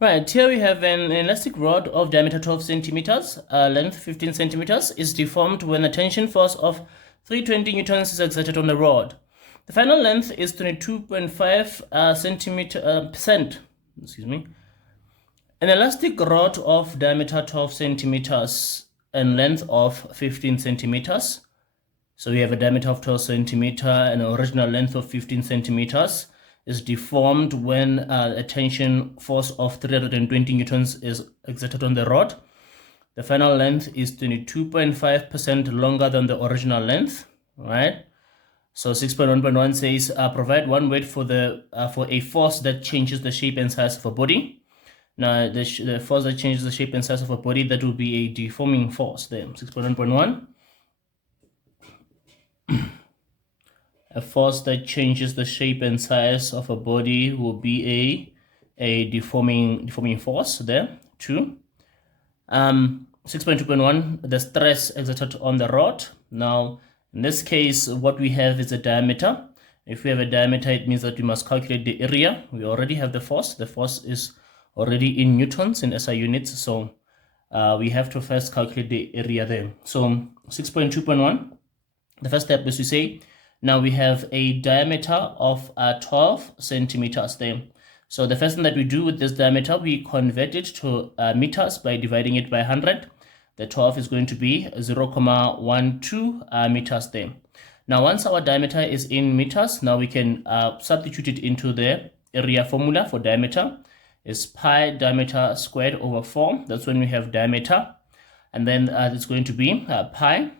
Right, here we have an elastic rod of diameter 12 centimeters, length 15 centimeters, is deformed when a tension force of 320 newtons is exerted on the rod. The final length is 22.5 percent. Excuse me. An elastic rod of diameter 12 centimeters and length of 15 centimeters. So we have a diameter of 12 centimeter and an original length of 15 centimeters. Is deformed when a tension force of 320 newtons is exerted on the rod. The final length is 22.5% longer than the original length, right? So 6.1.1 says provide one weight for a force that changes the shape and size of a body. Now the force that changes the shape and size of a body, that will be a deforming force there. 6.1.1. A force that changes the shape and size of a body will be a deforming force there. 2. 6.2.1, the stress exerted on the rod. Now, in this case, what we have is a diameter. If we have a diameter, it means that we must calculate the area. We already have the force. The force is already in newtons, in SI units. So we have to first calculate the area there. So 6.2.1, the first step is to say, now we have a diameter of 12 centimeters there. So the first thing that we do with this diameter, we convert it to meters by dividing it by 100. The 12 is going to be 0.12 meters there. Now once our diameter is in meters, now we can substitute it into the area formula for diameter. Is pi diameter squared over 4. That's when we have diameter. And then it's going to be pi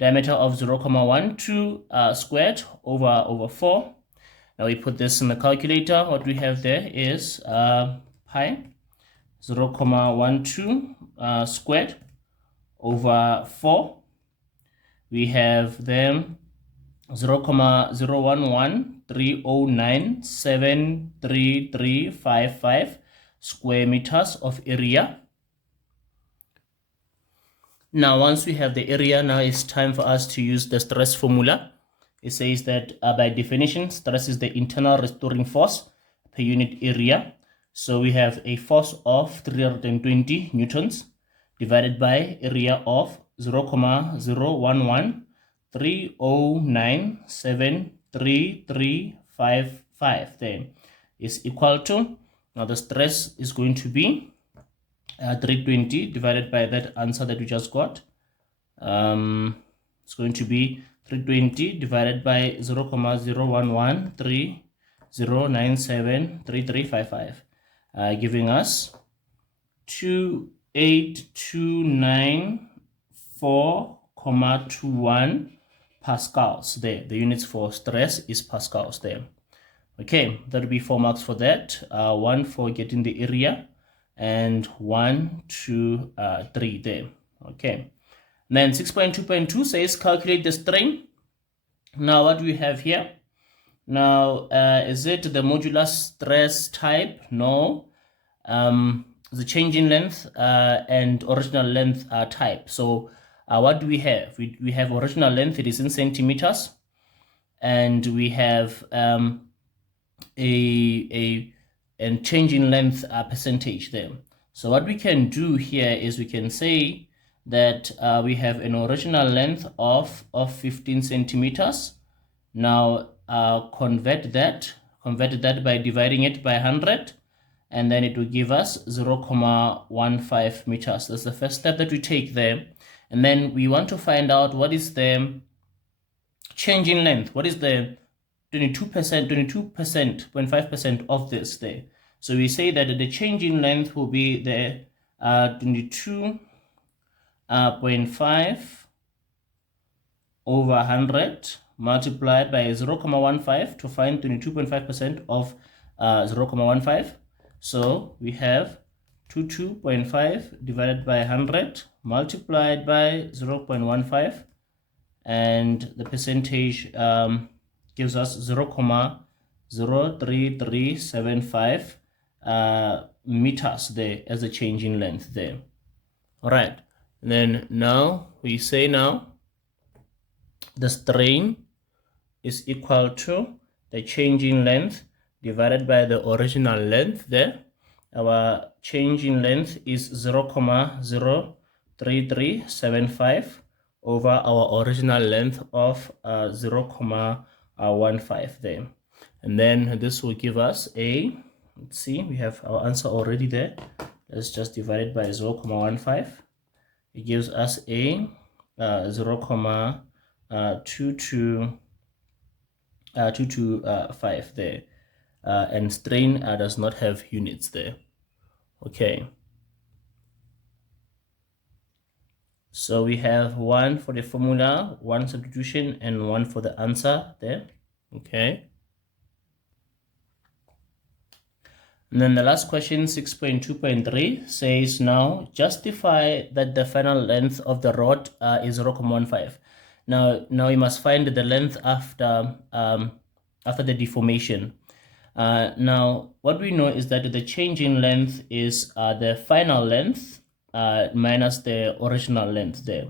diameter of 0.12 squared over 4. Now we put this in the calculator. What we have there is pi 0.12 squared over 4. We have then 0.01130973355 square meters of area. Now, once we have the area, now it's time for us to use the stress formula. It says that by definition, stress is the internal restoring force per unit area. So we have a force of 320 newtons divided by area of 0.01130973355 there is equal to, now the stress is going to be 320 divided by that answer that we just got. It's going to be 320 divided by 0.01130973355, giving us 28294.21 pascals there. The units for stress is pascals there. Okay, that will be 4 marks for that. 1 for getting the area, and 1, 2, 3 there. Okay. And then 6.2.2 says calculate the strain. Now what do we have here? Now is it the modular stress type? No. The change in length and original length type. So what do we have? We have original length, it is in centimeters, and we have and change in length percentage there. So what we can do here is we can say that we have an original length of 15 centimeters. Now convert that by dividing it by 100, and then it will give us 0.15 meters. That's the first step that we take there. And then we want to find out what is the change in length. What is the 22.5% of this there. So we say that the change in length will be the 22.5 over 100 multiplied by 0.15 to find 22.5% of 0.15. So we have 22.5 divided by 100 multiplied by 0.15, and the percentage gives us 0.03375 meters there as a change in length there. All right, and then now we say now the strain is equal to the change in length divided by the original length there. our change in length is 0,03375 over our original length of 0,15 there. And then this will give us a, let's see, we have our answer already there. Let's just divide it by 0,15. It gives us a 0,225 there. And strain does not have units there. Okay. So we have one for the formula, one substitution, and one for the answer there. Okay. And then the last question, 6.2.3, says now justify that the final length of the rod is 0,15. Now you must find the length after the deformation. Now what we know is that the change in length is the final length minus the original length there.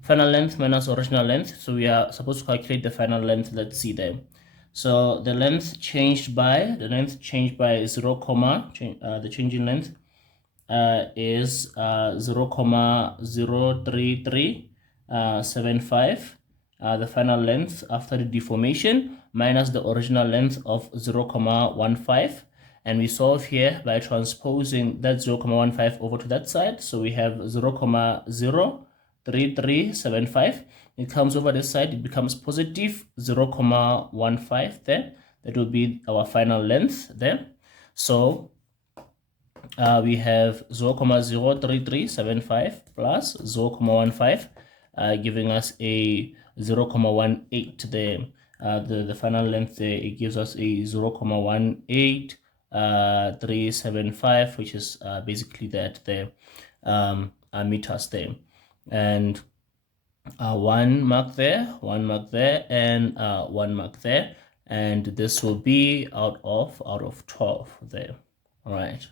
Final length minus original length. So we are supposed to calculate the final length. Let's see there. So the length changed by 0, the change in length is 0,03375. The final length after the deformation minus the original length of 0,15. And we solve here by transposing that 0,15 over to that side. So we have 0,03375. It comes over this side, it becomes positive 0,15 there. That will be our final length there. So we have 0,03375 plus 0,15, giving us a 0,18 there. The final length there, it gives us a 0,18375, which is basically that there, meters there. And one mark there, and one mark there, and this will be out of 12 there. All right.